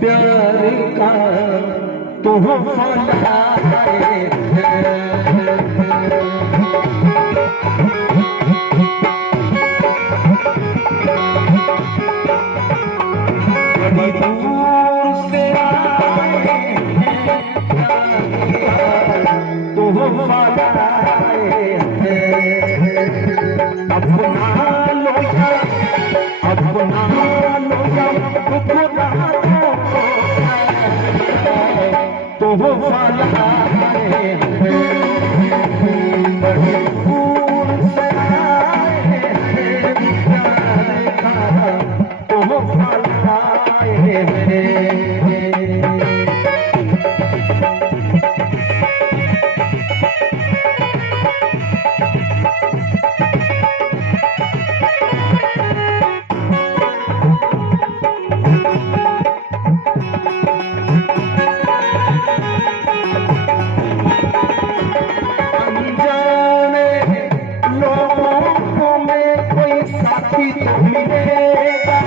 प्यार का तोहफा लाए बड़ी दूर से आए तोहफा लाए अपना लोया अपना लोया तोहफा लाए बड़ी दूर से आए प्यार का तोहफा लाए मिलेगा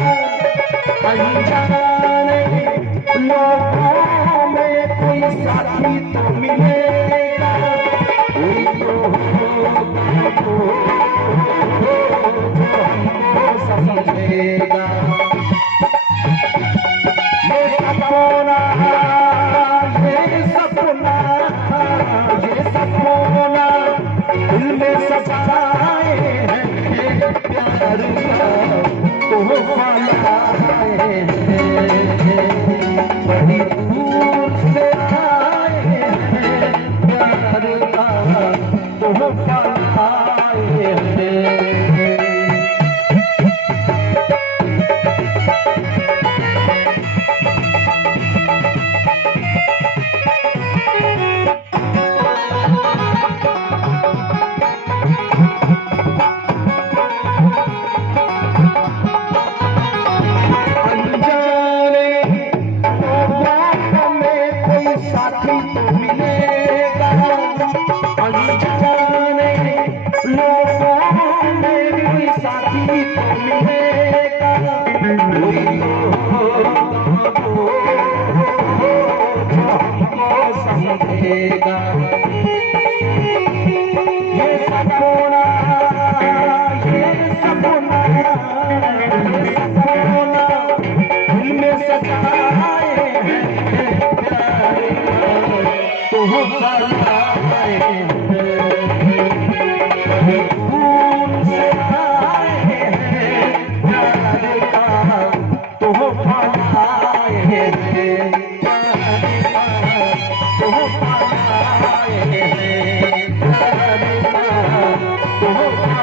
अनजाने लोगों में कोई साथी तो मिलेगा कोई तो हमको समझेगा ये सपना ये सपना ये सपना दिल में सजाए हैं प्यार का तोहफा लाए बड़ी दूर से आए हैं प्यार का तोहफा लाए साथी तो मिलेगा अनजाने लोगों में कोई साथी तो मिलेगा कोई जो हमको समझेगा ये सपना ये सपना ये सपना दिल में सजाए तोहफा लाए दूर से आए प्यार का तोहफा लाए तोहफा लाए प्यार का तोहफा